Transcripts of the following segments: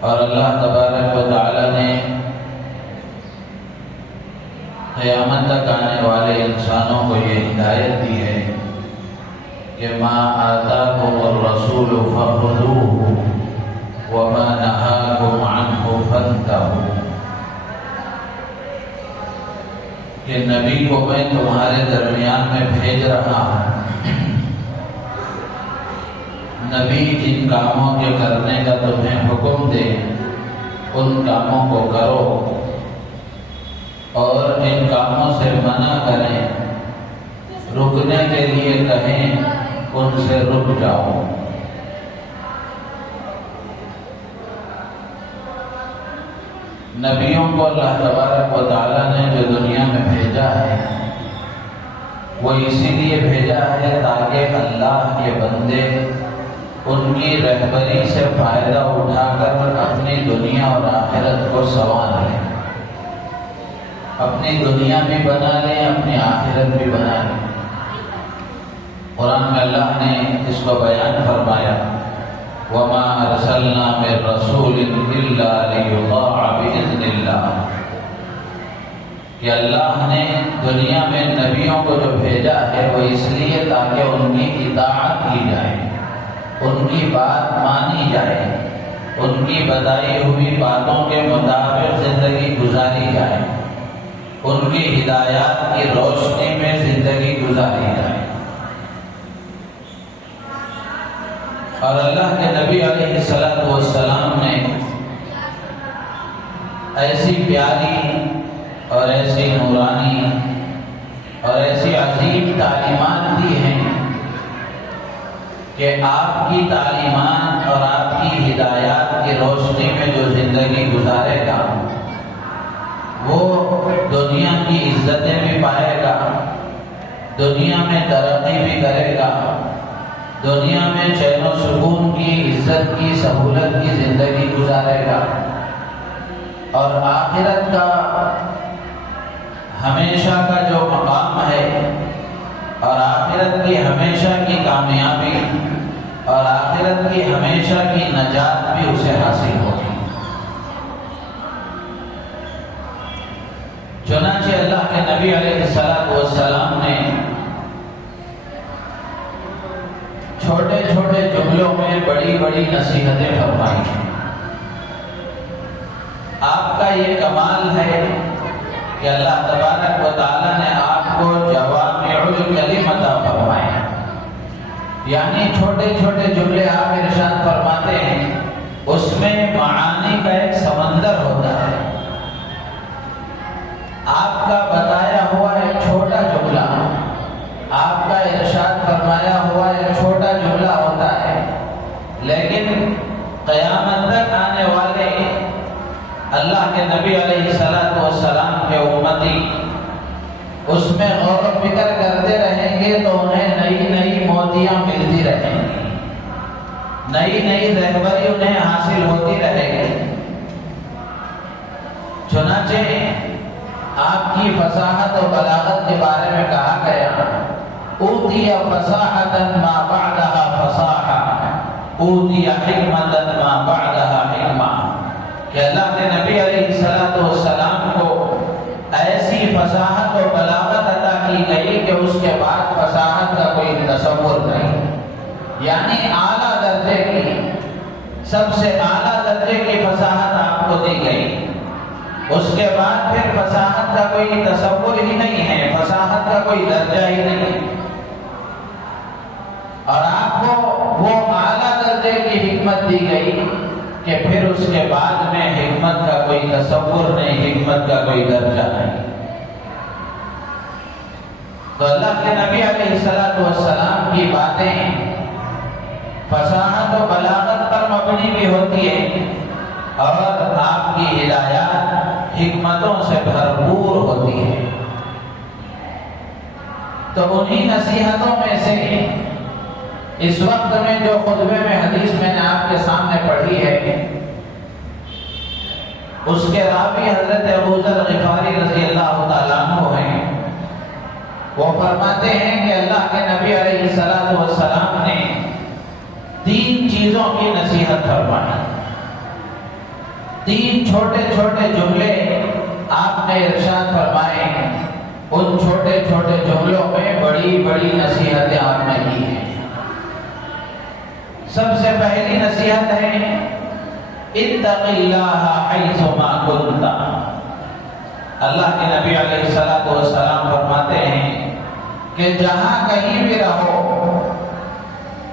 اور اللہ تبارک و تعالی نے قیامت تک آنے والے انسانوں کو یہ ہدایت دی ہے کہ ما آتاکم الرسول فخذوہ وما نہاکم عنہ فانتہوا، کہ نبی کو میں تمہارے درمیان میں بھیج رہا ہوں، نبی جن کاموں کے کرنے کا تمہیں حکم دے ان کاموں کو کرو، اور جن کاموں سے منع کریں، رکنے کے لیے کہیں، ان سے رک جاؤ۔ نبیوں کو اللہ تبارک و تعالیٰ نے جو دنیا میں بھیجا ہے وہ اسی لیے بھیجا ہے تاکہ اللہ کے بندے ان کی رہبری سے فائدہ اٹھا کر اپنی دنیا اور آخرت کو سنوار لیں، اپنی دنیا بھی بنا لیں، اپنی آخرت بھی بنا لیں۔ قرآن میں اللہ نے اس کو بیان فرمایا، وَمَا أَرْسَلْنَا مِن رَّسُولٍ إِلَّا لِيُطَاعَ بِإِذْنِ اللَّهِ، کہ اللہ نے دنیا میں نبیوں کو جو بھیجا ہے وہ اس لیے تاکہ ان کی اطاعت کی جائے، ان کی بات مانی جائے، ان کی بتائی ہوئی باتوں کے مطابق زندگی گزاری جائے، ان کی ہدایات کی روشنی میں زندگی گزاری جائے۔ اور اللہ کے نبی علیہ السلام نے ایسی پیاری اور ایسی نورانی اور ایسی عظیم تعلیمات دی ہیں کہ آپ کی تعلیمات اور آپ کی ہدایات کی روشنی میں جو زندگی گزارے گا وہ دنیا کی عزتیں بھی پائے گا، دنیا میں ترقی بھی کرے گا، دنیا میں چین و سکون کی، عزت کی، سہولت کی زندگی گزارے گا، اور آخرت کا ہمیشہ کا جو مقام ہے اور آخرت کی ہمیشہ کی کامیابی اور آخرت کی ہمیشہ کی نجات بھی اسے حاصل ہوگی۔ چنانچہ اللہ کے نبی علیہ السلام نے چھوٹے چھوٹے جملوں میں بڑی بڑی نصیحتیں فرمائی ہیں۔ آپ کا یہ کمال ہے کہ اللہ تبارک و تعالیٰ نے آپ کو جوامع الکلم عطا فرمائے، یعنی چھوٹے چھوٹے جملے آپ ارشاد فرماتے ہیں، اس میں معانی کا ایک سمندر ہوتا ہے۔ آپ کا بتایا ہوا ایک چھوٹا جملہ، آپ کا ارشاد فرمایا ہوا ایک چھوٹا جملہ ہوتا ہے، لیکن قیامت تک آنے والے اللہ کے نبی علیہ السلام کے امتی اس میں غور و فکر کرتے رہیں گے تو انہیں نئی نئی موتیاں ملتی رہیں گی، نئی نئی رہبری انہیں حاصل ہوتی رہے گی۔ چنانچہ آپ کی فصاحت و بلاغت کے بارے میں کہا گیا، اوتی فصاحتا ما بعدها فصاحہ، اوتی حکمتا ما بعدها حکمہ، کہ اللہ کے نبی علیہ السلام کو ایسی فصاحت و بلاغت عطا کی گئی کہ اس کے بعد فصاحت کا کوئی تصور نہیں، یعنی اعلیٰ درجے کی، سب سے اعلیٰ درجے کی فصاحت آپ کو دی گئی، اس کے بعد پھر فصاحت کا کوئی تصور ہی نہیں ہے، فصاحت کا کوئی درجہ ہی نہیں، اور آپ کو وہ اعلیٰ درجے کی حکمت دی گئی کہ پھر اس کے بعد میں حکمت کا کوئی تصور نہیں، حکمت کا کوئی درجہ نہیں۔ تو اللہ کے نبی علیہ السلام کی باتیں فصاحت و بلاغت پر مبنی بھی ہوتی ہے، اور آپ کی ہدایات حکمتوں سے بھرپور ہوتی ہے۔ تو انہی نصیحتوں میں سے اس وقت میں جو خطبے میں حدیث میں نے آپ کے سامنے پڑھی ہے، اس کے راوی حضرت ابو ذر غفاری رضی اللہ تعالیٰ عنہ ہیں۔ وہ فرماتے ہیں کہ اللہ کے نبی علیہ السلام نے 3 چیزوں کی نصیحت فرمائی۔ تین چھوٹے چھوٹے جملے آپ نے ارشاد فرمائے، ان چھوٹے چھوٹے جملوں میں بڑی بڑی نصیحتیں آپ نے کی ہیں۔ سب سے پہلی نصیحت ہے اتق اللہ حیث ما کنت۔ اللہ کے نبی علیہ الصلوۃ والسلام فرماتے ہیں کہ جہاں کہیں بھی رہو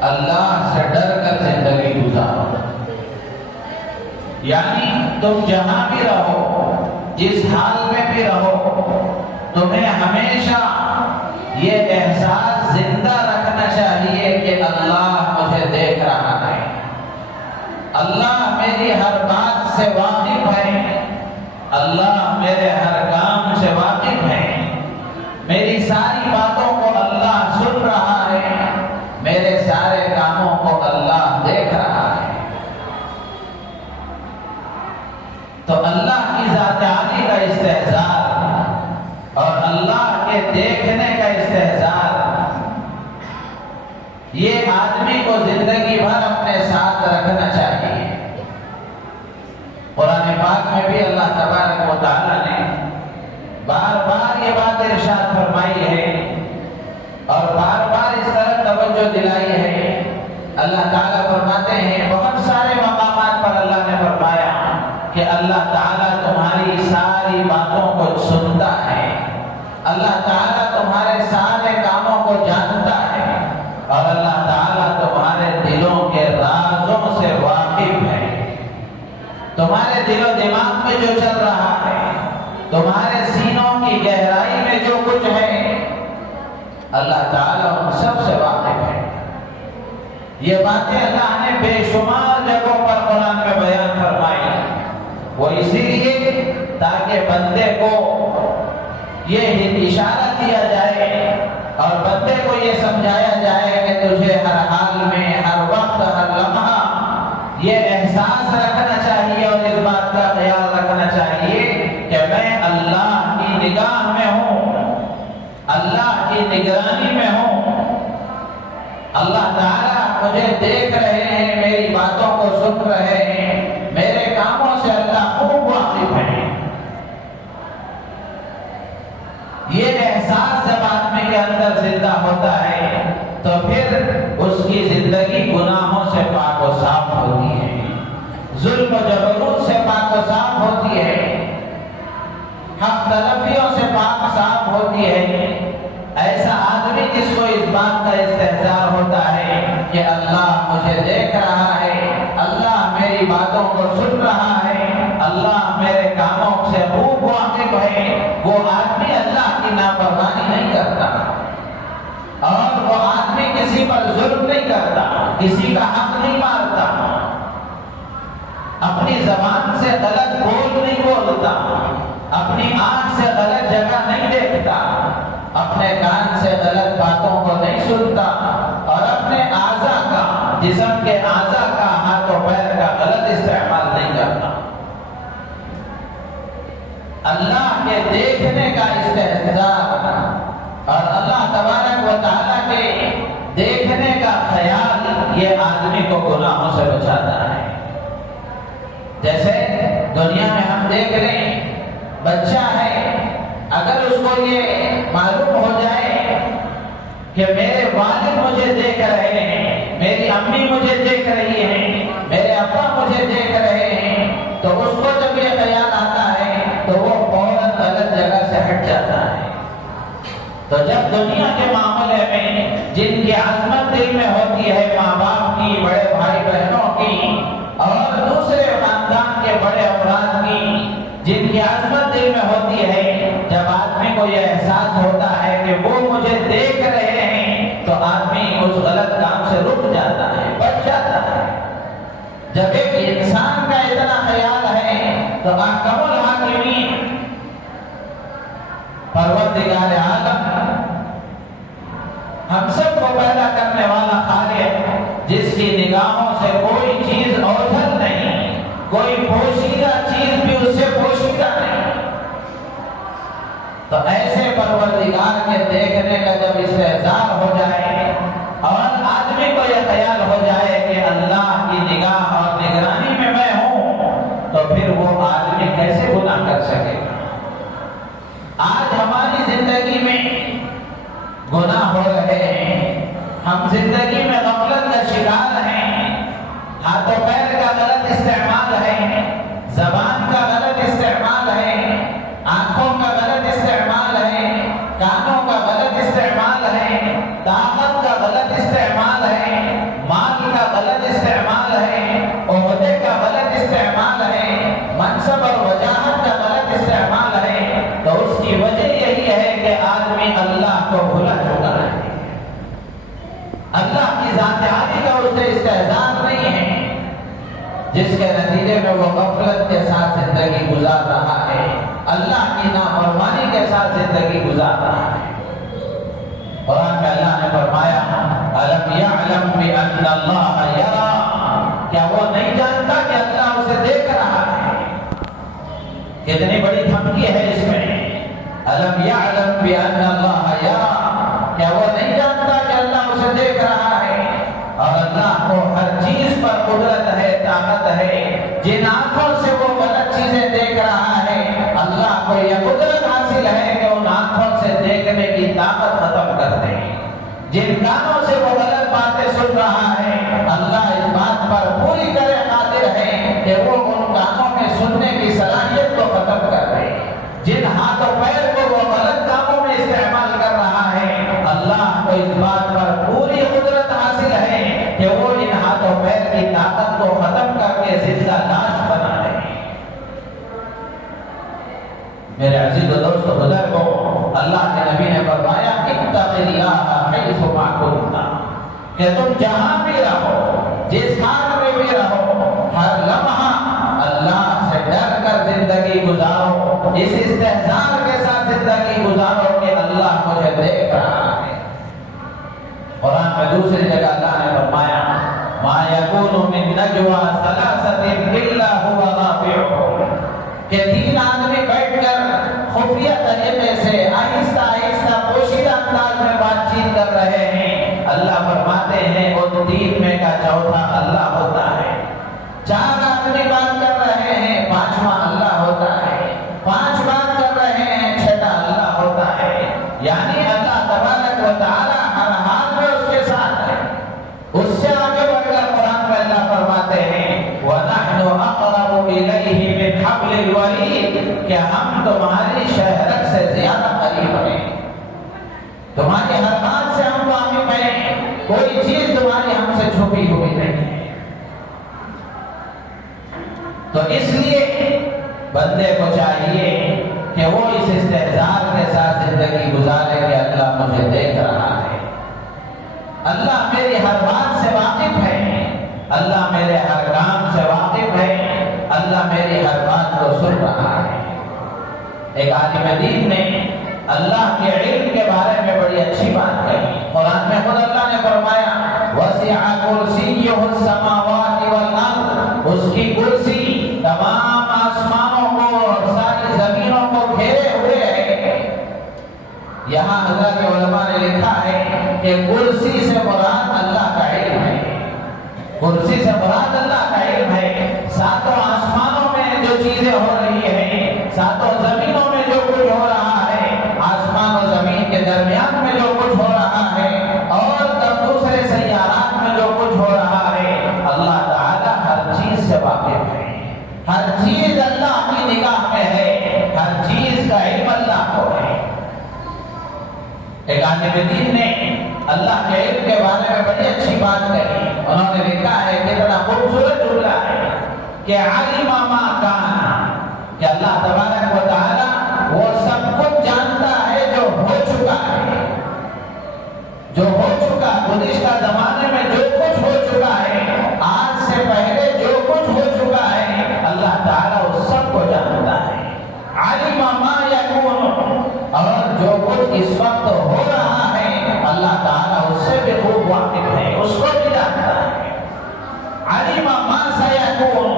اللہ سے ڈر کر زندگی گزارو، یعنی تم جہاں بھی رہو، جس حال میں بھی رہو، تمہیں ہمیشہ یہ احساس زندہ رکھنا چاہیے کہ اللہ مجھے دیکھ رہا ہے، اللہ میری ہر بات سے واقف ہے، اللہ میرے ہر کام سے واقف ہے، میری ساری باتوں کو اللہ سن رہا ہے، میرے سارے کاموں کو اللہ دیکھ رہا ہے۔ تو اللہ کی ذات عالی کا استحضار اور اللہ کے دیکھنے کا استحضار یہ آدمی کو زندگی بھر اپنے ساتھ رکھنا چاہیے۔ قرآن پاک میں بھی اللہ تبارک و تعالیٰ نے بار بار یہ بات ارشاد فرمائی ہے اور بار بار اس طرح توجہ دلائی ہے۔ اللہ تعالیٰ فرماتے ہیں، بہت سارے مقامات پر اللہ نے فرمایا کہ اللہ تعالیٰ تمہاری ساری باتوں کو سنتا ہے، اللہ تعالیٰ تمہارے سارے کاموں کو جانتا ہے، اور اللہ تعالیٰ تمہارے دلوں کے رازوں سے واقف ہے۔ تمہارے دل و دماغ میں جو چل رہا ہے، تمہارے سینوں کی گہرائی میں جو کچھ ہے، اللہ تعالیٰ ان سب سے واقف ہے۔ یہ باتیں اللہ نے بے شمار جگہوں پر قرآن میں بیان فرمائی، وہ اسی لیے تاکہ بندے کو یہ اشارہ دیا جائے اور بندے کو یہ سمجھایا جائے کہ تجھے ہر حال میں، ہر وقت، ہر لمحہ یہ احساس رکھنا چاہیے اور اس بات کا خیال رکھنا چاہیے کہ میں اللہ کی نگاہ میں ہوں، اللہ کی نگرانی میں ہوں، اللہ تعالیٰ مجھے دیکھ رہے ہیں، میری باتوں کو سن رہے ہیں، میرے کاموں سے اللہ خوب واقف ہے۔ یہ احساس جب آدمی کے اندر زندہ ہوتا ہے تو پھر اس کی زندگی گناہوں سے پاک و صاف ہوتی ہے، ظلم و جبروت سے پاک و صاف ہوتی ہے، حق تلفیوں سے پاک صاف ہوتی ہے۔ ایسا آدمی جس کو اس بات کا استحضار ہوتا ہے کہ اللہ مجھے دیکھ رہا ہے، اللہ میری باتوں کو سن رہا ہے، اللہ میرے کاموں سے خوب واقف ہے، وہ آدمی اللہ کی نافرمانی نہیں کرتا اور وہ آدمی کسی پر ظلم نہیں کرتا، کسی کا حق نہیں مارتا، اپنی زبان سے غلط بول نہیں بولتا، اپنی آنکھ سے غلط جگہ نہیں دیکھتا، اپنے کان سے غلط باتوں کو نہیں سنتا، اور اپنے اعضاء کا، جسم کے اعضاء کا، ہاتھ و پیر کا غلط استعمال نہیں کرتا۔ اللہ کے دیکھنے کا استحضار اور اللہ تبارک و تعالیٰ کے دیکھنے کا خیال یہ آدمی کو گناہوں سے بچاتا ہے۔ جیسے دنیا میں ہم دیکھ لیں، بچہ ہے، اگر اس کو یہ معلوم ہو جائے کہ میرے والد مجھے دیکھ رہے ہیں، میری امی مجھے دیکھ رہی ہیں، میرے ابا مجھے دیکھ رہے ہیں، تو اس کو جب یہ خیال آتا ہے تو وہ فوراً غلط جگہ سے ہٹ جاتا ہے۔ تو جب دنیا کے معاملے میں جن کی عظمت دل میں ہوتی ہے، ماں باپ کی، بڑے بھائی بہنوں کی اور دوسرے خاندان کے بڑے افراد کی، جن کی عظمت دل میں ہوتی ہے، جب آدمی کو یہ احساس ہوتا ہے کہ وہ مجھے دیکھ رہے ہیں تو آدمی اس غلط کام سے رک جاتا ہے، بچ جاتا ہے۔ جب ایک انسان کا اتنا خیال ہے تو احکم الحاکمین پروردگار عالم، ہم سب کو پیدا کرنے والا خالق، جس کی نگاہوں سے کوئی چیز اوجھل نہیں، کوئی پوشیدہ چیز بھی اس سے پوشیدہ نہیں، تو ایسے پروردگار کے دیکھنے کا جب استحضار ہو جائے اور آدمی کو یہ خیال ہو جائے کہ اللہ کی نگاہ اور نگرانی میں میں ہوں، تو پھر وہ کیسے گناہ کر سکے گا؟ آج ہماری زندگی میں گناہ ہو رہے ہیں، ہم زندگی میں غفلت کا شکار ہیں، ہاتھوں پیر کا غلط استعمال ہے، زبان کا غلط استعمال ہے، آنکھوں کا غلط استعمال ہے، کانوں کا غلط استعمال ہے، طاقت کا غلط استعمال ہے، مال کا غلط استعمال ہے، عہدے کا غلط استعمال ہے، منصب اور وجاہت کا غلط استعمال ہے۔ تو اس کی وجہ یہی ہے کہ آدمی اللہ کو بھلا چکا ہے، اللہ کی ذات عالی کا اس سے استحضار نہیں ہے، جس کے نتیجے میں وہ غفلت کے ساتھ زندگی گزار رہا ہے، اللہ کی نافرمانی کے ساتھ زندگی گزار رہا ہے۔ قرآن میں اللہ نے فرمایا أَلَمْ يَعْلَمْ بِأَنَّ اللَّهَ يَرَى، کیا وہ نہیں جانتا کہ اللہ اسے دیکھ رہا ہے؟ کتنی بڑی دھمکی ہے اس میں۔ أَلَمْ يَعْلَمْ بِأَنَّ اللَّهَ يَرَى، کیا وہ نہیں جانتا کہ اللہ اسے دیکھ رہا ہے؟ اور اللہ کو ہر چیز پر قدرت ہے، طاقت ہے۔ جن آنکھوں سے وہ غلط چیزیں دیکھ رہا ہے، اللہ کو یہ قدرت حاصل ہے کہ ان آنکھوں سے دیکھنے کی طاقت ختم کر دے۔ جن کانوں سے وہ غلط باتیں سن رہا ہے، اللہ اس بات پر پوری طرح قادر ہے کہ وہ ان کانوں میں سننے کی صلاحیت کو ختم کر دے۔ جن ہاتھوں پیر کو وہ غلط کاموں میں استعمال کر رہا ہے، اللہ کو اس بات پر پوری قدرت حاصل ہے کہ وہ ان ہاتھوں پیر کی طاقت کو ختم کر کے زندہ لاش بنا دے۔ میرے عزیز و دوست و بزرگوں، اللہ کے نبی نے فرمایا اتق اللہ حیث ما کنت، کہ تم جہاں بھی رہو، جس حال میں بھی رہو، ہر لمحہ اللہ سے ڈر کر زندگی گزارو، اس استحضار کے ساتھ زندگی گزارو کہ اللہ مجھے دیکھ رہا ہے۔ قرآن میں دوسری جگہ اللہ نے فرمایا ما یکون من نجوى ثلاثة الا هو رابعهم، کہ تین آدمی بیٹھ کر خفیہ طریقے سے آہستہ آہستہ پوشیدہ انداز میں بات چیت کر رہے ہیں، اللہ فرماتے ہیں ان تین میں کا چوتھا اللہ ہوتا ہے۔ چار آدمی بات کر رہے ہیں، پانچواں اللہ ہوتا ہے۔ پانچ بات کر رہے ہیں، چھٹا اللہ ہوتا ہے۔ یعنی اللہ تبارک و تعالی ہر حال میں اس کے ساتھ ہے۔ اس سے آگے بڑھ کر قرآن میں اللہ فرماتے ہیں وَنَحْنُ أَقْرَبُ إِلَيْهِ مِنْ حَبْلِ الْوَرِيدِ، کہ ہم تمہاری شہرک سے زیادہ قریب ہیں، تمہاری ہر بات سے ہم واقف ہیں، کوئی چیز تمہاری ہم سے چھپی ہوئی نہیں ہے۔ تو اس لیے بندے کو چاہیے کہ وہ اس استحضار کے ساتھ زندگی گزارے کہ اللہ مجھے دیکھ رہا ہے، اللہ میری ہر بات سے واقف ہے، اللہ میرے ہر کام سے واقف ہے، اللہ میری ہر بات کو سن رہا ہے۔ ایک عالم دین نے اللہ کے علم کے بارے میں بڑی اچھی بات کہی۔ قرآن میں خود اللہ نے فرمایا وَسِعَ كُرْسِيُّهُ السَّمَاوَاتِ وَالْأَرْضَ، اس کی کرسی تمام آسمانوں کو اور ساری زمینوں کو گھیرے ہوئے ہے۔ یہاں حضرت علماء نے لکھا ہے کہ کرسی سے مراد اللہ کا علم ہے، کرسی سے مراد اللہ کا علم ہے۔ ساتوں آسمانوں میں جو چیزیں ہو رہی ہیں، ساتوں زمینوں میں جو کچھ ہو رہا ہے، آسمان و زمین کے درمیان میں جو کچھ ہو رہا ہے، اور دوسرے سیارات میں جو کچھ ہو رہا ہے، اللہ تعالیٰ ہر چیز سے واقف ہے۔ ہر چیز اللہ کی نگاہ میں ہے، ہر چیز کا علم اللہ کو ہے۔ ایک عالم دین نے اللہ کے علم کے بارے میں بڑی اچھی بات کہی۔ انہوں نے لکھا ہے کتنا خوبصورت جملہ ہے کہ علم ما کان، کہ اللہ تبارک و تعالی وہ سب کچھ جانتا ہے جو ہو چکا ہے، جو ہو چکا گزشتہ زمانے میں جو کچھ ہو چکا ہے، آج سے پہلے جو کچھ ہو چکا ہے، اللہ تعالیٰ اس سب کو جانتا ہے۔ علم ما یکون، اور جو کچھ اس وقت ہو رہا ہے اللہ تعالیٰ اس سے بھی خوب واقف ہے، اس کو بھی جانتا ہے۔ علم ما سیکون،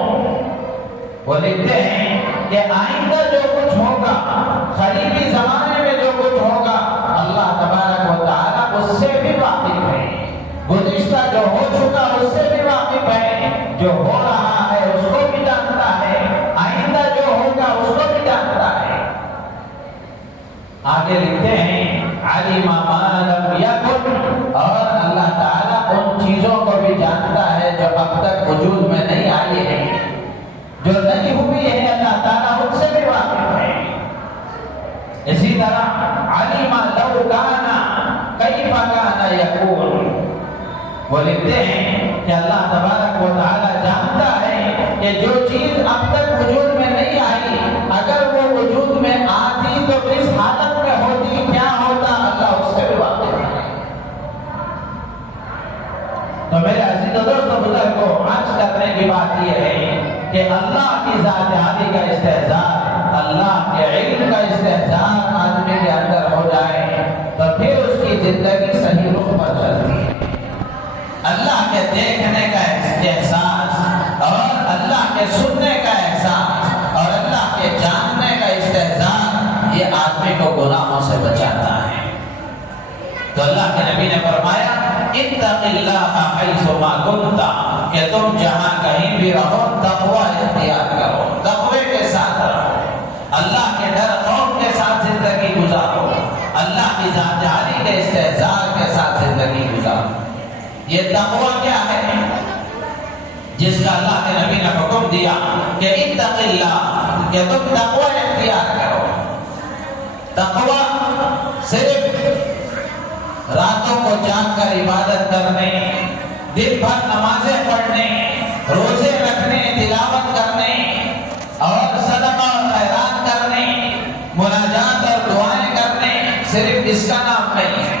وہ لکھتے ہیں کہ آئندہ جو کچھ ہوگا، قریبی زمانے میں جو کچھ ہوگا، اللہ تبارک و تعالیٰ اس سے بھی واقف ہے۔ گزشتہ جو ہو چکا اس سے بھی واقف ہے، جو ہو رہا ہے اس کو بھی جانتا ہے، آئندہ جو ہوگا آگے لکھتے ہیں علم ما لم یکن، اور اللہ تعالیٰ ان چیزوں کو بھی جانتا ہے جو اب تک وجود میں نہیں آئی ہیں، جو نہیں ہوئی ہے اللہ تعالیٰ ان سے بھی واقف ہے۔ اسی طرح علم لو کان کیف کان یکون، وہ لکھتے ہیں کہ اللہ تبارک و تعالیٰ جانتا ہے کہ جو چیز اب تک وجود میں نہیں آئی، اگر وہ وجود میں آتی تو کس حالت میں ہوتی، کیا ہوتا، اللہ اس سے بھی واقف ہے۔ تو میرے عزیز و دوست بزرگوں، آج کرنے کی بات یہ ہے کہ اللہ کی ذات عالی کا استحضار، اللہ کے علم کا استحضار آدمی کے اندر ہو جائے تو پھر اس کی زندگی صحیح رخ پر چلتی ہے۔ اللہ کے دیکھنے کا احساس اور اللہ کے سننے کا احساس اور اللہ کے جاننے کا استحضار، یہ آدمی کو گناہوں سے بچاتا ہے۔ تو اللہ کے نبی نے فرمایا اتق اللہ حیث ما کنت، کہ تم جہاں کہیں بھی رہو تقوی اختیار کرو، تقوی کے ساتھ رہو، اللہ کے ڈر خوف کے ساتھ زندگی گزارو، اللہ کی ذات عالی کے استحضار کے ساتھ زندگی گزارو۔ یہ تقوی کیا ہے؟ جس کا اللہ کے نبی نے حکم دیا کہ اتق اللہ، کہ تم تقوی اختیار کرو۔ تقوی صرف راتوں کو جاگ کر عبادت کرنے، دن بھر نمازیں پڑھنے، روزے رکھنے، تلاوت کرنے اور صدقہ اور خیرات کرنے، مناجات اور دعائیں کرنے، صرف اس کا نام نہیں ہے۔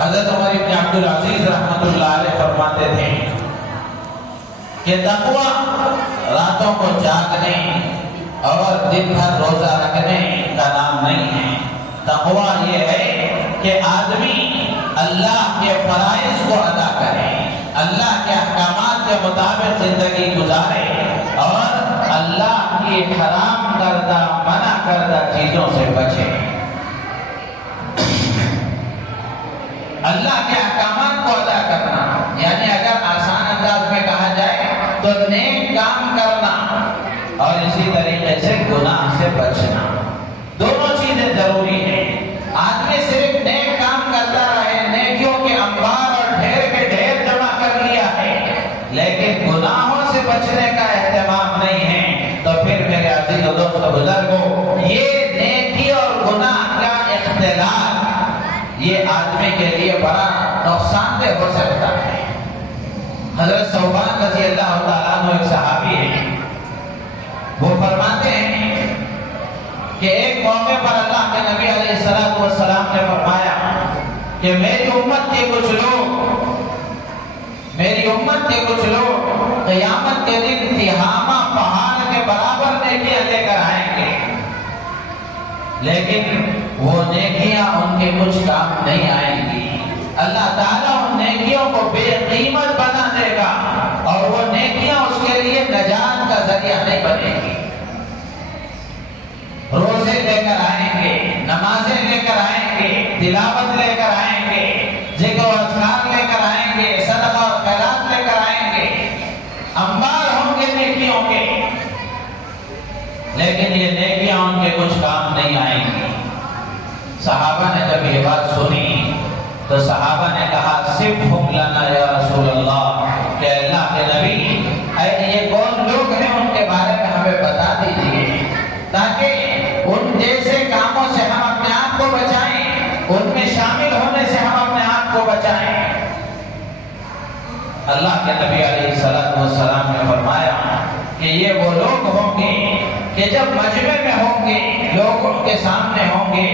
حضرت عمر بن عبدالعزیز رحمۃ اللہ علیہ فرماتے تھے کہ تقوی راتوں کو جاگنے اور دن بھر روزہ رکھنے کا نام نہیں ہے۔ تقوی یہ ہے کہ آدمی اللہ کے فرائض کو ادا کرے، اللہ کے احکامات کے مطابق زندگی گزارے اور اللہ کی حرام کردہ منع کردہ چیزوں سے بچے۔ اللہ کے احکامات کو ادا کرنا، یعنی اگر آسان انداز میں کہا جائے تو نیک کام کرنا اور اسی طریقے سے گناہ سے بچنا، دونوں چیزیں ضروری ہیں۔ آدمی صرف نیک کام کرتا رہے، نیکیوں کے انبار اور ڈھیر کے ڈھیر جمع کر لیا ہے، لیکن گناہوں سے بچنے کا اہتمام نہیں ہے، تو پھر میرے عزیز و دوست بزرگوں، یہ نیکی اور گناہ کا اختلاط یہ آدمی کے لیے بڑا نقصان دہ ہو سکتا ہے۔ حضرت ثوبان رضی اللہ تعالیٰ عنہ ایک صحابی ہے، وہ فرماتے ہیں کہ ایک موقع پر اللہ کے نبی علیہ السلام نے فرمایا کہ میری امت کے کچھ لوگ قیامت کے دن تہامہ پہاڑ کے برابر نیکیاں لے کر آئیں گے، لیکن وہ نیکیاں ان کے کچھ کام نہیں آئیں گی۔ اللہ تعالیٰ ان نیکیوں کو بے قیمت بنا دے گا اور وہ نیکیاں اس کے لیے نجات کا ذریعہ نہیں بنے گی۔ روزے لے کر آئیں گے، نمازیں لے کر آئیں گے، تلاوت لے کر آئیں گے، ذکر و اذکار لے کر آئیں گے، صدقہ اور خیرات لے کر آئیں گے، انبار ہوں گے نیکیوں کے، لیکن یہ نیکیاں ان کے کچھ کام نہیں آئیں گی۔ صحابہ نے جب یہ بات سنی تو صحابہ نے کہا صفہم لنا یا رسول اللہ، کہ اللہ کے نبی یہ کون لوگ ہیں، ان کے بارے میں ہمیں بتا دیجئے تاکہ ان جیسے کاموں سے ہم اپنے آپ کو بچائیں، ان میں شامل ہونے سے ہم اپنے آپ کو بچائیں۔ اللہ کے نبی علیہ السلام نے فرمایا کہ یہ وہ لوگ ہوں گے کہ جب مجمع میں ہوں گے، لوگ ان کے سامنے ہوں گے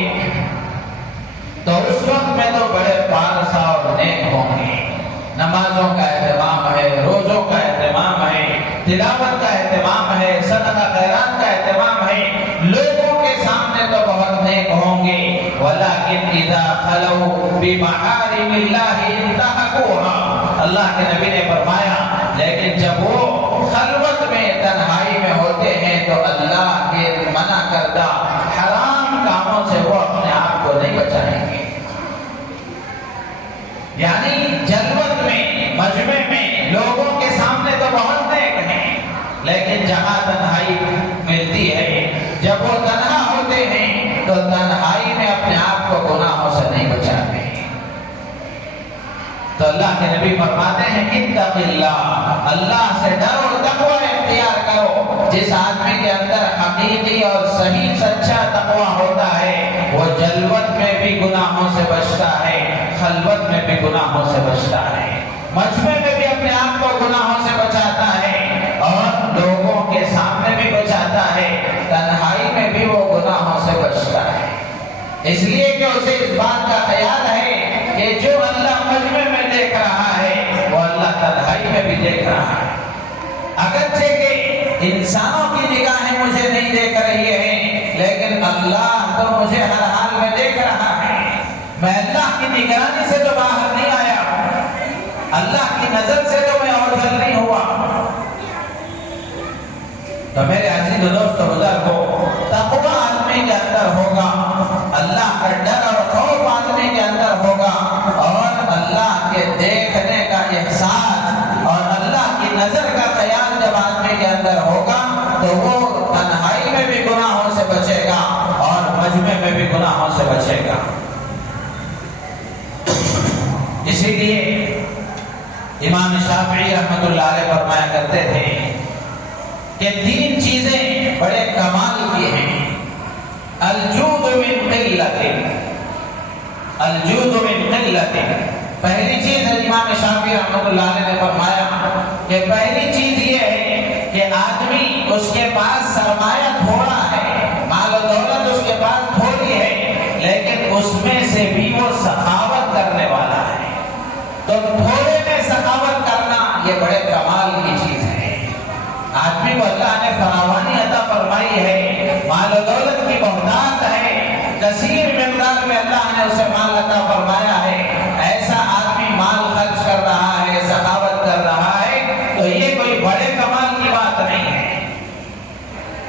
تو اس وقت میں تو بڑے پارسا اور نیک ہوں گے، نمازوں کا اہتمام ہے، روزوں کا اہتمام ہے، تلاوت کا اہتمام ہے، صدقہ خیرات کا اہتمام ہے، لوگوں کے سامنے تو بہت نیک ہوں گے، وَلَكِنْ إِذَا خَلَوْا بِمَحَارِمِ اللَّهِ انْتَهَكُوهَا، اللہ کے نبی نے فرمایا لیکن جب وہ خلوت میں تنہائی میں ہوتے ہیں تو اللہ کے منع کردہ حرام کاموں سے وہ اپنے آپ کو نہیں بچائیں گے۔ یعنی جلوت میں، مجمع میں، لوگوں کے سامنے تو بہت نیک ہیں، لیکن جہاں تنہائی ملتی ہے، جب وہ تنہا ہوتے ہیں تو تنہائی میں کے نبی فرماتے ہیں اتق اللہ، اللہ سے ڈرو، تقوی اختیار کرو۔ جس آدمی کے اندر حقیقی اور صحیح سچا تقوی ہوتا ہے وہ جلوت میں بھی گناہوں سے بچتا ہے، خلوت میں بھی گناہوں سے بچتا ہے، مجمع میں بھی اپنے آپ کو گناہوں سے بچاتا ہے اور لوگوں کے سامنے بھی بچاتا ہے، تنہائی میں بھی وہ گناہوں سے بچتا ہے۔ اس لیے کہ اسے اس بات کا خیال ہے کہ جو اللہ مجمع میں دیکھ رہا ہے وہ اللہ تنہائی میں بھی دیکھ رہا ہے۔ اگرچہ کہ انسانوں کی نگاہیں مجھے نہیں دیکھ رہی ہیں، لیکن اللہ تو مجھے ہر حال میں دیکھ رہا ہے۔ میں اللہ کی نگرانی سے تو باہر نہیں آیا، اللہ کی نظر سے تو میں اوجھل نہیں ہوا۔ تو میرے عزیز و دوست و بزرگو، تقوی آدمی کے اندر ہوگا، اللہ کا ڈر اور خوف آدمی کے اندر ہوگا، اور اللہ کے دیکھنے کا احساس اور اللہ کی نظر کا خیال جب آدمی کے اندر ہوگا تو وہ تنہائی میں بھی گناہوں سے بچے گا اور مجمع میں بھی گناہوں سے بچے گا۔ اسی لیے امام شافعی رحمۃ اللہ علیہ فرمایا کرتے تھے کہ تین چیزیں بڑے کمال کی ہیں۔ الجود من قلت، الجود من قلت۔ پہلی چیز امام شافعی رحمۃ اللہ علیہ نے فرمایا کہ پہلی چیز یہ ہے کہ آدمی اس کے پاس سرمایہ تھوڑا ہے، مال و دولت اس کے پاس تھوڑی ہے، لیکن اس میں سے بھی وہ سخاوت کرنے والا ہے۔ تو تھوڑے میں سخاوت کرنا یہ بڑے کمال کی چیز ہے۔ آدمی کو اللہ نے فراوانی عطا فرمائی ہے، مال و دولت کی بہتات ہے، کثیر مقدار میں اللہ نے اسے مال عطا فرمایا ہے، ایسا آدمی مال خرچ کر رہا ہے، سخاوت کر رہا ہے، تو یہ کوئی بڑے کمال کی بات نہیں ہے۔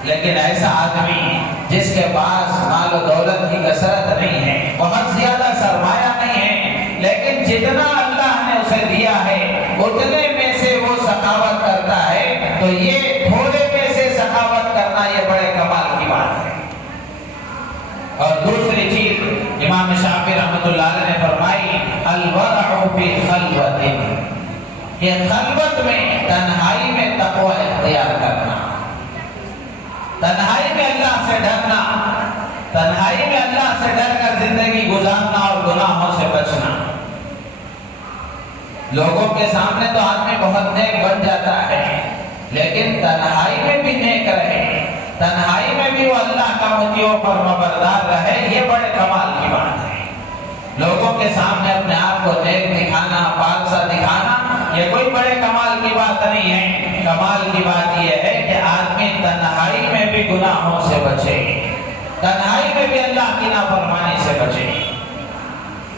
لیکن ایسا آدمی جس کے پاس مال و دولت کی کثرت نہیں ہے، بہت زیادہ سرمایہ نہیں ہے، لیکن جتنا اللہ نے اسے دیا ہے اتنے میں سے وہ سخاوت کرتا ہے، تو یہ تھوڑے میں سے سخاوت کرنا یہ بڑے کمال کی بات ہے۔ اور دوسری چیز امام شافعی رحمۃ اللہ علیہ نے فرمائی الورع فی خلوت، کہ خلوت میں تنہائی میں تقوی اختیار کرنا، تنہائی میں اللہ سے ڈرنا، تنہائی میں اللہ سے ڈر کر زندگی گزارنا اور گناہوں سے بچنا۔ لوگوں کے سامنے تو آدمی بہت نیک بن جاتا ہے، لیکن تنہائی میں بھی نیک رہے، تنہائی میں بھی وہ اللہ کا مطیع و فرمانبردار رہے، یہ بڑے کمال کی بات ہے۔ لوگوں کے سامنے اپنے آپ کو نیک دکھانا، پاک سا دکھانا، یہ کوئی بڑے کمال کی بات نہیں ہے۔ کمال کی بات یہ ہے کہ آدمی تنہائی میں بھی گناہوں سے بچے، تنہائی میں بھی اللہ کی نافرمانی سے بچے۔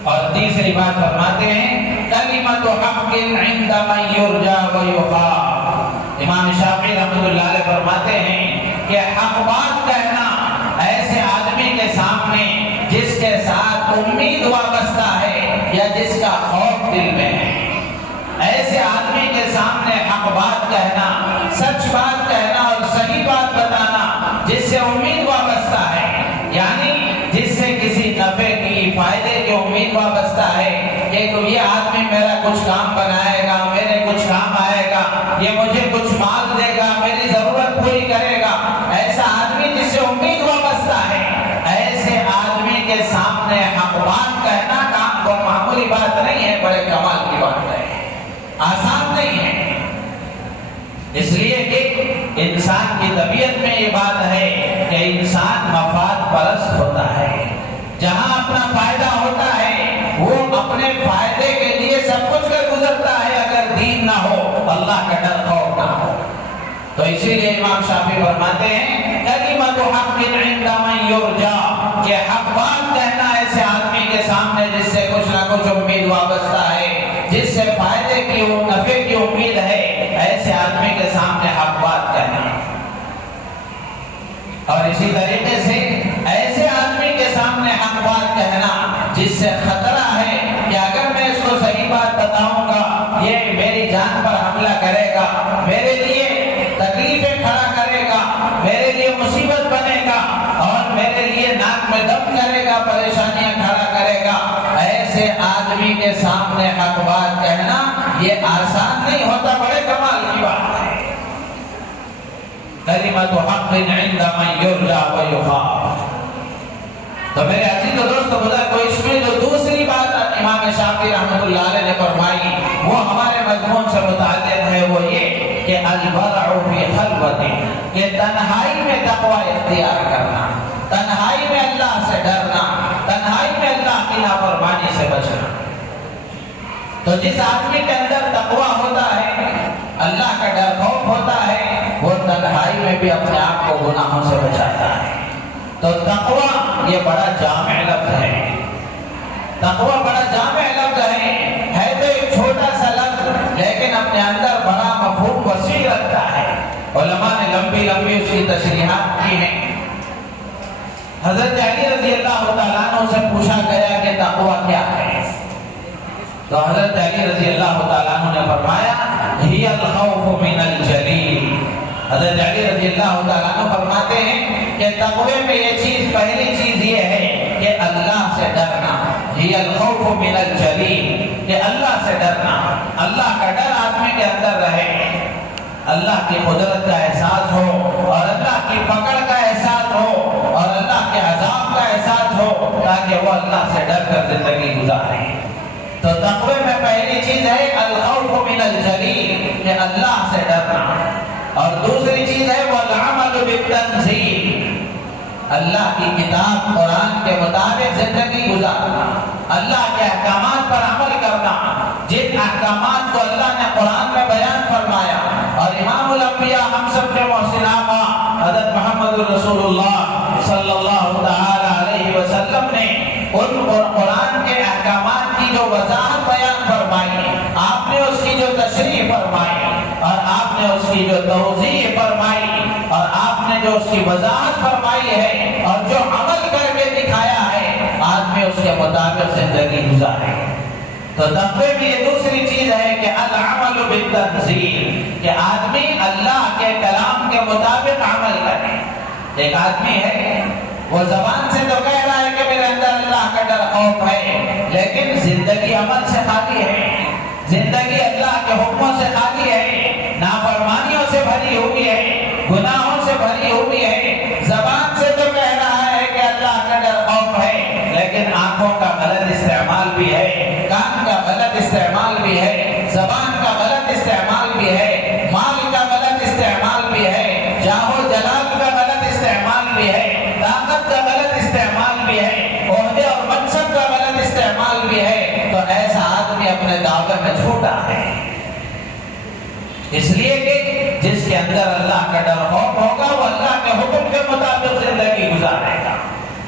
اور تیسری بات فرماتے ہیں کلمۃ حق عند من یرجا و یخاف۔ امام شافعی رحمۃ اللہ علیہ فرماتے ہیں کہ حق بات کہنا ایسے آدمی کے سامنے جس کے ساتھ امید وابستہ ہے یا جس کا خوف دل میں ہے، ایسے آدمی کے سامنے حق بات کہنا، سچ بات کہنا اور صحیح بات بتانا جس سے امید وابستہ ہے، یعنی جس سے کسی نفع کی، فائدے کی امید وابستہ ہے کہ یہ آدمی میرا کچھ کام بنائے گا، میرے کچھ کام آئے گا، یہ مجھے کچھ مال دے گا، میری ضرورت پوری کرے گا، ایسا آدمی جس سے امید وابستہ ہے، ایسے آدمی کے سامنے حق بات کہنا کام کو معمولی بات نہیں ہے، بڑے کمال کی بات ہے، آسان نہیں ہے۔ اس لیے کہ انسان کی طبیعت میں یہ بات ہے کہ انسان مفاد پرست ہوتا ہے، جہاں اپنا فائدہ ہوتا ہے وہ اپنے فائدے کے لیے سب کچھ کر گزرتا ہے، اگر دین نہ ہو، اللہ کا ڈر خوف نہ ہو۔ تو اسی لیے امام شافعی فرماتے ہیں کلمۃ حق عند من یرجا، کہ حق بات کہنا ایسے آدمی کے سامنے جس سے کچھ نہ کچھ امید وابستہ ہے، جس سے فائدے کی نفع کی امید ہے، ایسے آدمی کے سامنے حق بات کہنا۔ اور اسی طریقے سے ایسے آدمی کے سامنے حق بات کہنا جس سے خطرہ ہے کہ اگر میں اس کو صحیح بات بتاؤں گا یہ میری جان پر حملہ کرے گا، میرے لیے تکلیفیں کھڑا کرے گا، میرے لیے مصیبت بنے گا اور میرے لیے ناک میں دم کرے گا، پریشانیاں کھڑا کرے گا، ایسے آدمی کے سامنے حق بات کہنا یہ آسان نہیں ہوتا، بڑے کمال کی بات ہے۔ کلمۃ حق عند من یرجى ویخاف۔ تو میرے عزیز و دوست بزرگ کو اس میں جو دوسری بات امام شافعی رحمۃ اللہ علیہ نے فرمائی وہ ہمارے مضمون سے متعلق ہے، وہ یہ کہ الورع فی خلوت، کہ تنہائی میں تقوی اختیار کرنا، تنہائی میں اللہ سے ڈرنا، تنہائی میں اللہ کی نافرمانی سے بچنا۔ تو جس آدمی کے اندر تقوی ہوتا ہے، اللہ کا ڈر خوف ہوتا ہے، وہ تنہائی میں بھی اپنے آپ کو گناہوں سے بچاتا ہے۔ تو تقوی یہ بڑا جامع لفظ ہے، تقوی بڑا جامع لفظ ہے تو ایک چھوٹا سا لفظ لیکن اپنے اندر بڑا مفہوم وسیع رکھتا ہے۔ علماء نے لمبی لمبی اس کی تشریحات کی ہیں۔ حضرت علی رضی اللہ تعالیٰ عنہ سے پوچھا گیا کہ تقوی کیا ہے، تو حضرت علی رضی اللہ تعالیٰ عنہ نے فرمایا ہی الخوف من الجلیل۔ حضرت علی رضی اللہ تعالیٰ عنہ فرماتے ہیں کہ تقوی میں یہ چیز، پہلی چیز یہ ہے کہ اللہ سے ڈرنا، ہی الخوف من الجلیل، کہ اللہ سے ڈرنا، اللہ کا ڈر آدمی کے اندر رہے، اللہ کی قدرت کا احساس ہو اور اللہ کی پکڑ کا احساس ہو اور اللہ کے عذاب کا احساس ہو، تاکہ وہ اللہ سے ڈر کر زندگی گزارے۔ تو تقوی میں پہلی چیز ہے الخوف من الجلیل، کہ اللہ سے ڈرنا، اور دوسری چیز ہے والعمل بالتنزیل، اللہ کی کتاب قرآن کے مطابق زندگی گزارنا، اللہ کے احکامات پر عمل کرنا، جن احکامات کو اللہ نے قرآن میں بیان فرمایا اور امام الانبیاء ہم سب کے محسن آقا حضرت محمد رسول اللہ صلی اللہ تعالی علیہ وسلم نے ان قرآن کے احکامات کی جو وضاحت بیان فرمائی، آپ نے اس کی جو تشریح فرمائی اور آپ نے اس کی جو توضیح فرمائی اور آپ نے جو اس کی وضاحت فرمائی ہے اور جو عمل کر کے دکھایا ہے، آدمی اس کے مطابق زندگی گزارے۔ تو تقوی میں یہ دوسری چیز ہے کہ العمل بالتنزیل، کہ آدمی اللہ کے کلام کے مطابق عمل کرے۔ ایک آدمی ہے وہ زبان سے تو کہہ رہا ہے کہ میرے اندر اللہ کا ڈر خوف ہے، لیکن زندگی عمل سے خالی ہے، زندگی اللہ کے حکموں سے خالی ہے، نافرمانیوں سے بھری ہوئی ہے، گناہوں سے بھری ہوئی ہے۔ زبان سے تو کہہ رہا ہے کہ اللہ کا ڈر خوف ہے، لیکن آنکھوں کا غلط استعمال بھی ہے، کان کا غلط استعمال بھی ہے، زبان کا غلط استعمال بھی ہے، مال کا غلط استعمال بھی ہے، جاہ و جلال کا غلط استعمال بھی ہے، طاقت کا غلط استعمال بھی ہے، عہدے اور منصب کا غلط استعمال بھی ہے۔ تو ایسا آدمی اپنے دعوے میں جھوٹا ہے، اس لیے کہ جس کے اندر اللہ کا ڈر خوف ہوگا وہ اللہ کے حکم کے مطابق زندگی گزارے گا۔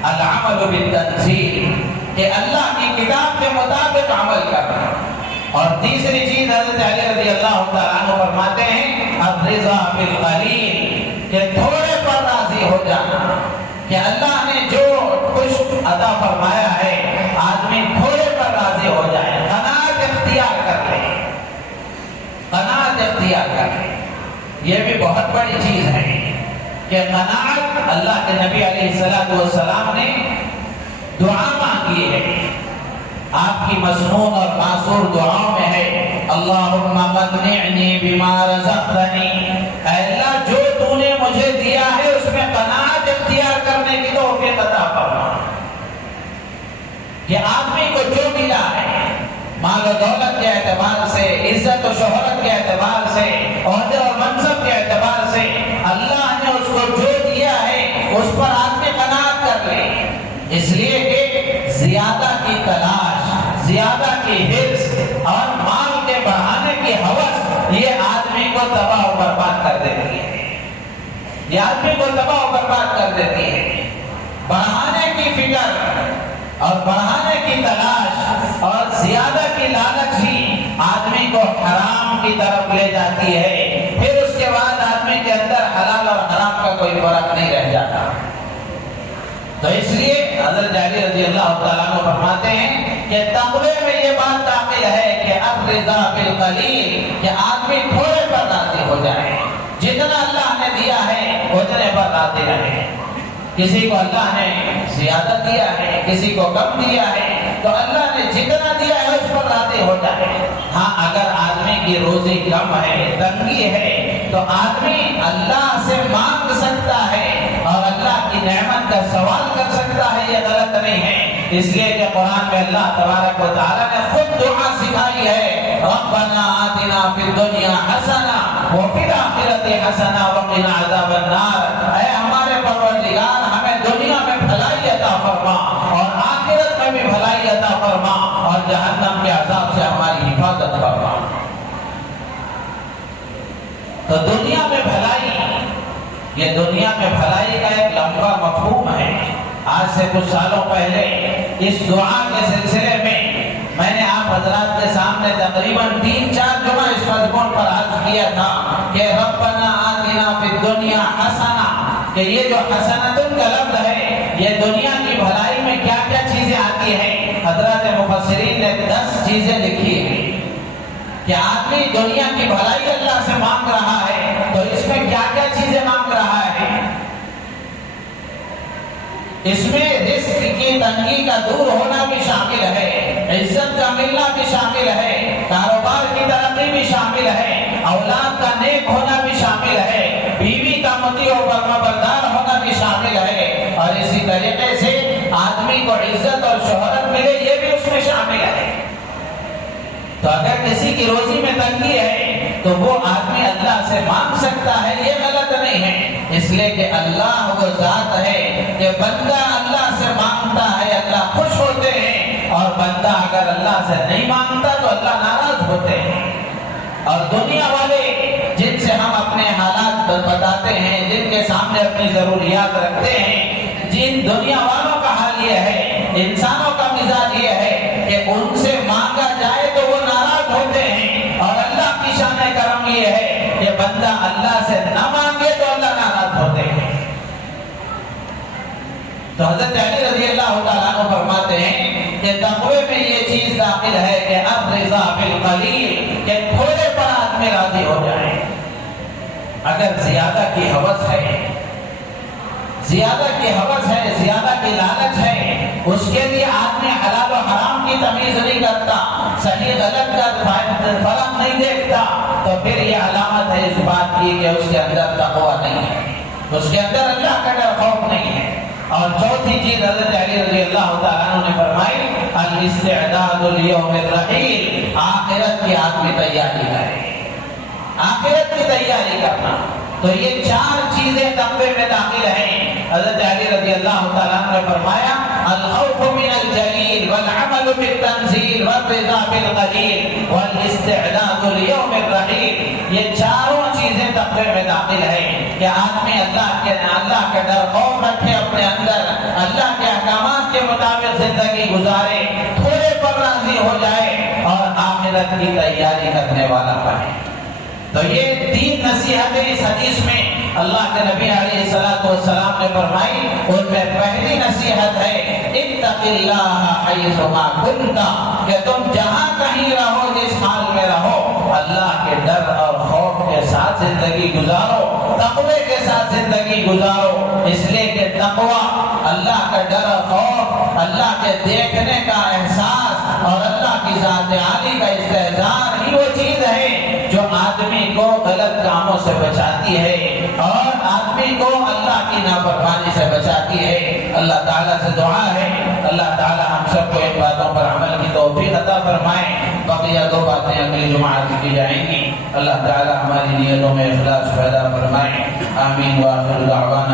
العمل بالتنزیل، کہ اللہ کی کتاب کے مطابق عمل کرنا۔ اور تیسری چیز حضرت علی رضی اللہ تعالیٰ عنہ فرماتے ہیں الرضا بالقلیل، کہ تھوڑے پر راضی ہو جانا، کہ اللہ نے جو کچھ عطا فرمایا ہے آدمی تھوڑے پر راضی ہو جائے، قناعت اختیار کر لے، قناعت اختیار کر لے۔ یہ بھی بہت بڑی چیز ہے کہ قناعت، اللہ کے نبی علیہ السلام نے دعا مانگی ہے، آپ کی مسنون اور معصور دعاؤں میں ہے اللہم قنعنی بما رزقتنی، اے اللہ جو تو نے مجھے دیا ہے اس میں قناعت اختیار کرنے کی توفیق عطا فرما۔ کہ آدمی کو جو ملا ہے مال و دولت کے اعتبار سے، عزت و شہرت کے اعتبار سے، عہدے اور منصب کے اعتبار سے، اللہ نے اس کو جو دیا ہے اس پر آدمی قناعت کر لے، اس لیے کہ زیادہ کی تلاش، زیادہ کی حرص اور مال کے بڑھانے کی ہوس یہ آدمی کو تباہ و برباد کر دیتی ہے، یہ آدمی کو تباہ و برباد کر دیتی ہے۔ بڑھانے کی فکر اور بڑھانے کی تلاش اور زیادہ کی لالچ ہی آدمی کو حرام کی طرف لے جاتی ہے، پھر اس کے بعد آدمی کے اندر حلال اور حرام کا کوئی فرق نہیں رہ جاتا۔ تو اس لیے حضرت علی رضی اللہ تعالیٰ عنہ فرماتے ہیں کہ تقوی میں یہ بات داخل ہے کہ الرضا بالقلیل، کہ آدمی تھوڑے پر راضی ہو جائے، جتنا اللہ نے دیا ہے اتنے پر راضی رہے۔ کسی کو اللہ نے زیادہ دیا ہے، کسی کو کم دیا ہے، تو تو اللہ نے جتنا دیا ہے اس پر راضی ہو جائے۔ ہاں اگر آدمی کی روزی کم ہے، تنگی ہے، تو آدمی اللہ سے مانگ سکتا ہے اور اللہ کی نعمت کا سوال کر سکتا ہے، یہ غلط نہیں ہے۔ اس لیے کہ قرآن میں اللہ تبارک و تعالیٰ نے خود دعا سکھائی ہے، ربنا آتنا فی الدنیا حسنہ وفی الآخرۃ حسنہ وقنا عذاب النار۔ اے ہمارے پروردگار، ہمیں دنیا میں بھلائی عطا فرما اور آخرت میں بھی بھلائی عطا فرما اور جہنم کے عذاب سے ہماری حفاظت فرما۔ تو دنیا میں بھلائی، یہ دنیا میں بھلائی کا ایک لمبا مفہوم ہے۔ آج سے کچھ سالوں پہلے اس دعا کے سلسلے میں نے آپ حضرات کے سامنے تقریباً 3-4 جمعہ اس مضمون پر عرض کیا تھا کہ ربنا آتنا فی الدنیا حسنہ، کہ یہ جو حسنۃ کا لفظ ہے یہ دنیا کی بھلائی میں کیا کیا چیزیں آتی ہیں۔ حضرات مفسرین نے 10 چیزیں لکھی ہیں کہ آدمی دنیا کی بھلائی اللہ سے مانگ رہا ہے تو اس میں کیا کیا چیزیں مانگ رہا ہے۔ اس میں رزق کی تنگی کا دور ہونا بھی شامل ہے، عزت کا ملنا بھی شامل ہے، کاروبار کی ترقی بھی شامل ہے، اولاد کا نیک ہونا بھی شامل ہے، بیوی کا مطیع و فرمانبردار ہونا بھی شامل ہے، اور اسی طریقے سے آدمی کو عزت اور شہرت ملے یہ بھی اس میں شامل ہے۔ تو اگر کسی کی روزی میں تنگی ہے تو وہ آدمی اللہ سے مانگ سکتا ہے، یہ غلط نہیں ہے، اس لیے کہ اللہ وہ ذات ہے کہ بندہ اللہ سے مانگتا ہے اللہ خوش ہوتے ہیں، اور بندہ اگر اللہ سے نہیں مانگتا تو اللہ ناراض ہوتے ہیں۔ اور دنیا والے جن سے ہم اپنے حالات بتاتے ہیں، جن کے سامنے اپنی ضروریات رکھتے ہیں، جن دنیا والوں کا حال یہ ہے، انسانوں کا مزاج یہ ہے کہ ان سے مانگا جائے تو وہ ناراض ہوتے ہیں، اور اللہ کی شان کرم یہ ہے کہ بندہ اللہ سے نہ مانگے تو اللہ ناراض ہوتے ہیں۔ تو حضرت علی رضی اللہ تعالیٰ عنہ فرماتے ہیں کہ تقوی میں یہ چیز داخل ہے کہ الرضا بالقلیل، کہ تھوڑے پر آدمی راضی ہو جائے۔ اگر زیادہ کی ہوس ہے، زیادہ کی ہوس ہے، زیادہ کی لالچ ہے، اس کے لیے آدمی حلال و حرام کی تمیز نہیں کرتا، صحیح غلط کا فرق نہیں دیکھتا، تو پھر یہ علامت ہے اس بات کی کہ اس کے اندر تقوی نہیں ہے، اس کے اندر اللہ کا ڈر خوف نہیں ہے۔ اور چوتھی چیز حضرت علی رضی اللہ تعالیٰ عنہ نے فرمائی الاستعداد لیوم الرحیل، آخرت کی آدمی تیاری کرے، آخرت کی تیاری کرنا۔ تو یہ 4 چیزیں تقوی میں داخل ہیں۔ حضرت علی رضی اللہ تعالیٰ عنہ نے فرمایا الخوف من الجلیل والعمل بالتنزیل والرضا بالقلیل والاستعداد لیوم الرحیل، یہ چاروں چیزیں تقوی میں داخل ہیں کہ آدمی اللہ کا ڈر خوف رکھے اپنے اندر، اللہ کے احکامات کے مطابق زندگی گزارے، تھوڑے پر راضی ہو جائے اور آخرت کی تیاری کرنے والا بنے۔ تو یہ 3 نصیحتیں اس حدیث میں اللہ کے نبی علیہ السلام نے فرمائی۔ ان میں پہلی نصیحت ہے اتق اللہ حیث ما کنت، کہ تم جہاں کہیں رہو، جس حال میں رہو، اللہ کے ڈر اور خوف کے ساتھ زندگی گزارو، تقوی کے ساتھ زندگی گزارو، اس لیے کہ تقوی، اللہ کا ڈر اور خوف، اللہ کے دیکھنے کا احساس اور اللہ کی ذات عالی کا استحضار ہی وہ چیز ہے جو آدمی کو غلط کاموں سے بچاتی ہے اور آدمی کو اللہ کی نافرمانی سے بچاتی ہے۔ اللہ تعالیٰ سے دعا ہے اللہ تعالیٰ ہم سب کو ان باتوں پر عمل کی توفیق عطا فرمائے۔ بقیہ 2 باتیں اگلی جمعہ کی جائیں گی۔ اللہ تعالیٰ ہماری نیتوں میں اخلاص پیدا فرمائے۔ آمین۔ وآخر دعوانا